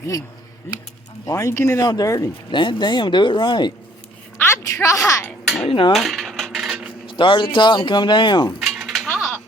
keep... Why are you getting it all dirty? Damn, do it right. I'm trying. No, you're not. Start at the top and come down. Top.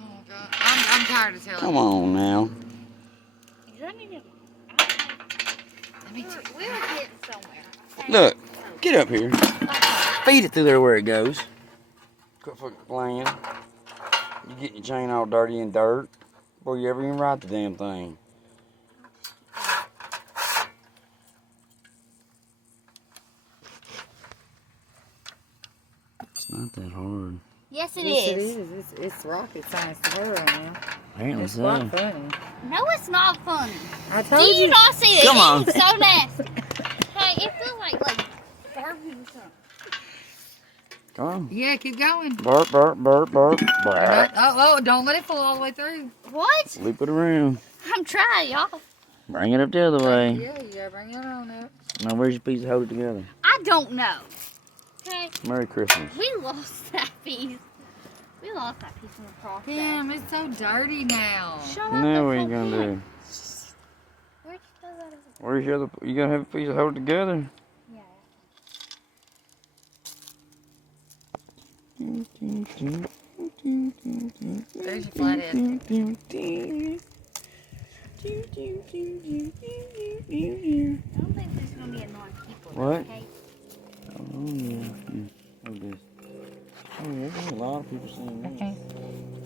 Oh, God. I'm tired of telling Come you. on now. Let me get... We'll get somewhere. Okay? Look, get up here. Feed it through there where it goes. Quit fucking playing. You getting your chain all dirty and dirt before you ever even ride the damn thing. It's not that hard. Yes, it Yes, is. it is. It's rocket science to her right now. Apparently It's so. quite funny. No, it's not funny. I Do told you you. not see it? Come on. It's so nasty. Hey, it feels like barbecue or something. Come on. Yeah, keep going. Burp, burp, burp, burp, burp. Don't let it fall all the way through. What? Loop it around. I'm trying, y'all. Bring it up the other way. Yeah, you gotta bring it on up. Now, where's your piece to hold it together? I don't know. Okay? Merry Christmas. We lost that piece. We lost that piece in the process. Damn, it's so dirty now. Shut up. Now what are you it's gonna okay. do? Where'd you throw that over? Where's your other? You gotta have a piece to hold it together. Yeah. There's your flathead. I don't think there's gonna be annoying people. What? Okay? Oh yeah. Oh this. Oh yeah, there's a lot of people saying that. Okay.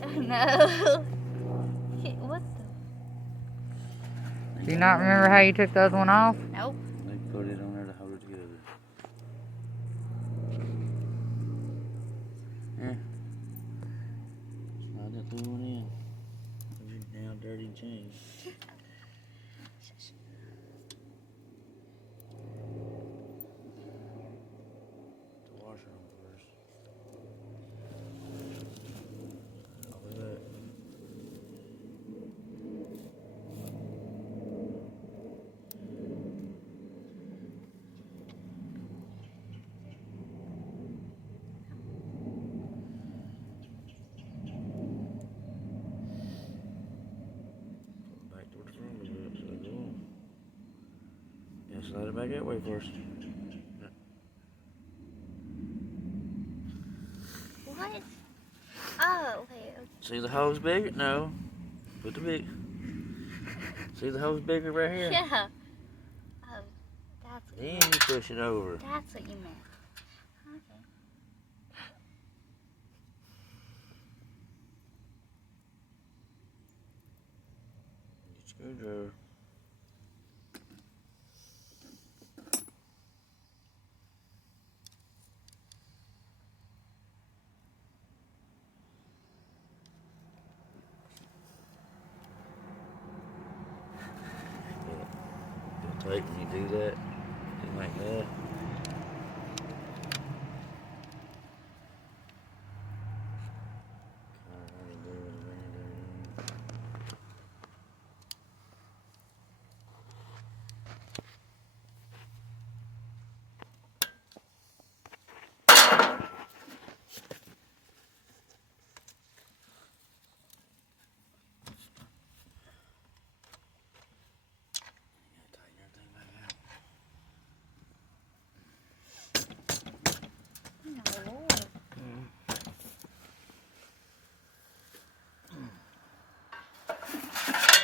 Oh no. Okay, what the? Do you not remember how you took the other one off? Nope. They put it on there to hold it together. Here. Slide that little one in. There's your now dirty chain. The washer on first. Oh, look at that. Back towards the front a little bit, so go on. Yeah, slide it back that way first. What? Oh, okay. See the hose bigger? No. Put the big. See the hose bigger right here? Yeah. Oh, that's what Then you push it over. That's what you meant. Okay. Screwdriver. It'll tight when you do that. Just like that.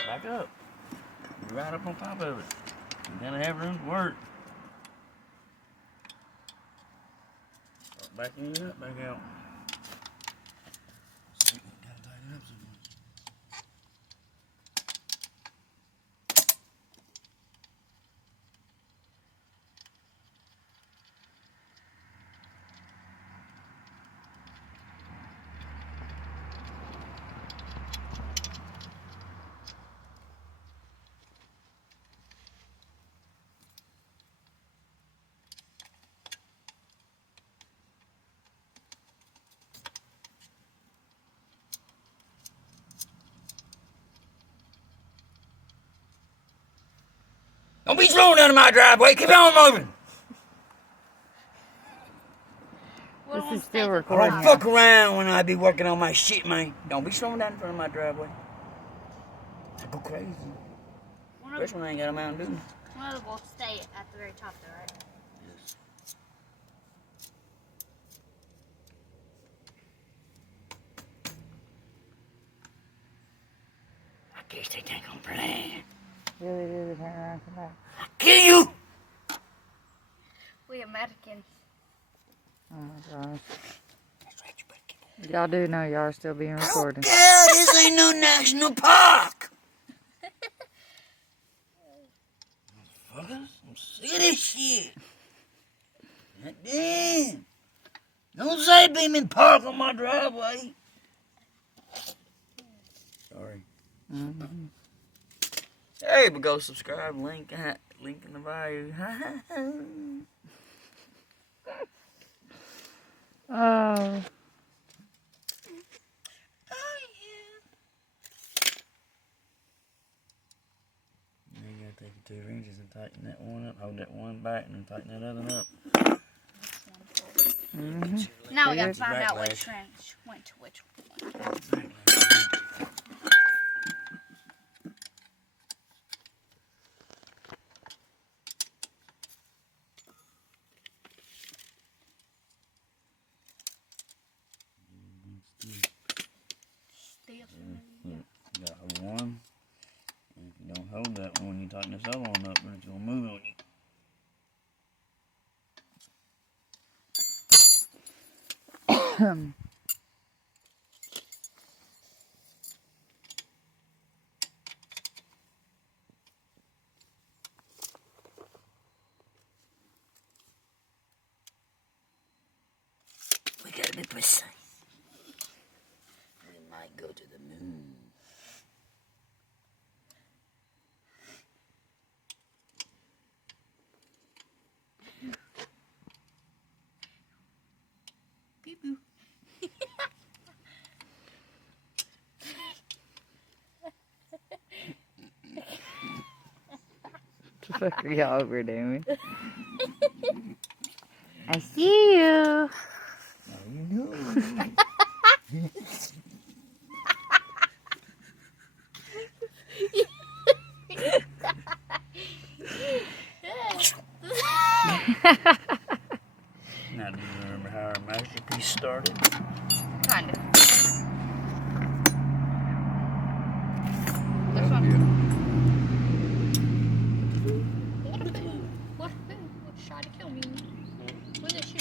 Back up. You're right up on top of it. You're gonna have room to work. Start backing it up, back out. See, gotta tighten it up so much. Don't be slowing down my driveway. Keep on moving. This is still I recording. don't fuck around when I be working on my shit, man. Don't be slowing down in front of my driveway. I go crazy. Especially when I ain't got a Mountain Dew. One of them will stay at the very top there, right? Yes. I guess they think I'm playing. Really did turn around and come back. I'll kill you! We Americans. Oh my gosh. That's right, you better get Y'all do know y'all are still being recorded. God, this ain't no national park! Motherfuckers, I'm sick of this shit. God damn. Don't say Beeman Park on my driveway. Sorry. Mm-hmm. Hey, but go subscribe. Link in the bio. Oh. Now you gotta take your 2 wrenches and tighten that one up. Hold that one back and then tighten that other one up. Mm-hmm. Now we gotta Good. find out Backlash. which wrench went to which one. You got one. And if you don't hold that one, you tighten this other one up and it's gonna move on you. We gotta be precise. We might go to the moon. Beep boop. What the fuck are y'all over doing? I see you. Oh, you know. Now, do you remember how our masterpiece started? Kind of. This one. What? What's trying to kill me? What is she?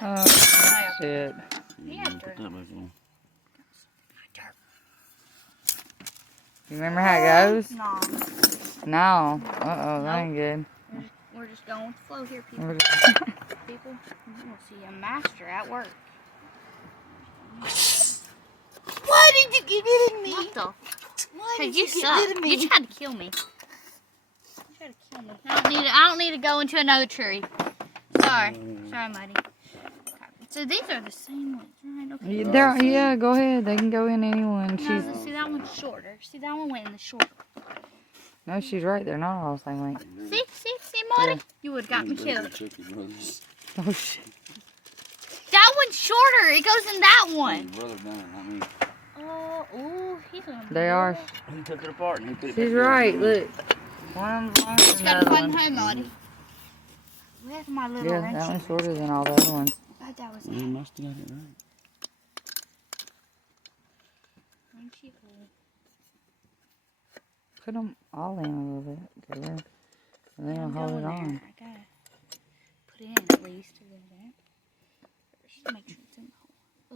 Oh, shit. Yeah, Put that back on. You remember how it goes? No. No. Uh-oh, that ain't good. We're just going with the flow here, people. We're just- People, we'll see a master at work. Why did you get rid of me? What the? Why Cause did you you get suck. rid of me? You tried to kill me. You tried to kill me. I don't need to go into another tree. Sorry, Muddy. So these are the same ones, right? Okay. Yeah, go ahead. They can go in anyone. No, see that one's shorter. See that one went in the shorter. No, she's right. They're not all the same length. See, Marty? Yeah. You would have got me killed. Oh, shit. That one's shorter. It goes in that one. Brother done it, not me. Oh, ooh, he's gonna be They are. He took it apart and he put it She's back right. together. Look. One's longer Just than gotta the find other one. home, Marty. Where's my little Yeah, wrench? that one's shorter than all the other ones. I thought that was You must have got it right. wrenchy hole. Put them all in a little bit, Taylor. And then I'm I'll hold going it on. there. I gotta put it in at least a little bit. First, make sure it's in the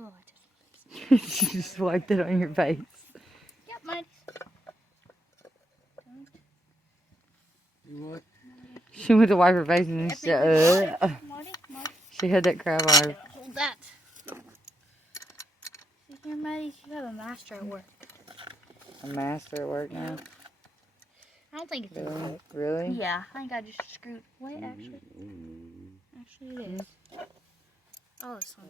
hole. Oh, I just. She just wiped it on your face. Yep, mine. You what? She went to wipe her face and then she said, Marty. she had that crab on her. Hold that. See here, Marty, you have a master at work. A master at work now. I don't think it's Really? Really? Yeah, I think I just screwed. Wait, actually. Actually, it is. Oh, this one.